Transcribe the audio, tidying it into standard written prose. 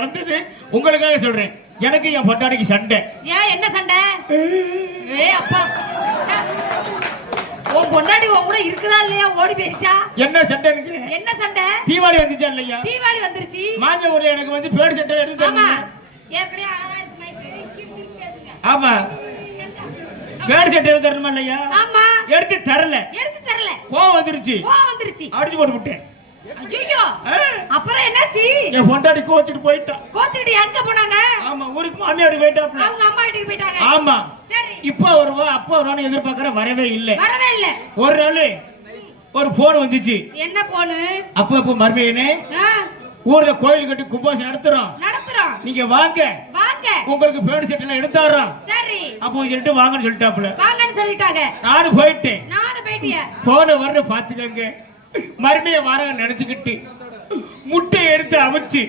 நடந்தது உங்களுக்காக சொல்றேன். எனக்கு என் பொண்டாட்டிக்கு சண்டை. ஏன் என்ன சண்டை? அப்பா உன் பொண்டாட்டி உன் கூட இருக்குதா இல்லையா? ஓடி போயிருச்சா? என்ன சண்டை? என்ன சண்டை? தீபாவளி வந்துச்சா இல்லையா? தீபாவளி வந்துருச்சு. மாமியா ஊர்ல எனக்கு வந்து பேர் சட்டை எடுத்து ஆமா ஆமா பேர் சட்டை எடுத்து தரணுமா இல்லையா? ஆமா எடுத்து தரல. கோவம் வந்துருச்சு. அடிச்சு போட்டு விட்டேன். ஐயோ அப்புறம் என்னாச்சு? என் பொண்டாட்டி கோச்சிட்டு போயிட்டா. கோச்சிட்டு எங்க போனாங்க? ஆமா ஊருக்கு மாமியாடி போயிட்டாப்ல. அவங்க அம்மா வீட்டுக்கு போயிட்டாங்க. ஆமா இப்ப வருவா அப்ப வருவான்னு எதிர்பார்க்கற வரவே இல்ல. ஒரு நாள் ஒரு போன் வந்துச்சு. என்ன போன்? அப்ப மர்மையனே ஊர்ல கோயில் கட்டி கும்பாசம் நடத்துறோம். நீங்க வாங்க உங்களுக்கு பேடு செட்டெல்லாம் எடுத்தாரோம். அப்போ சொல்லிட்டு வாங்கன்னு சொல்லிட்டாப்ல. நானும் போயிட்டேன். போன வர பாத்துக்கங்க. மறுமைய வாரம் நினைச்சுக்கிட்டு முட்டை எடுத்து அவிச்சு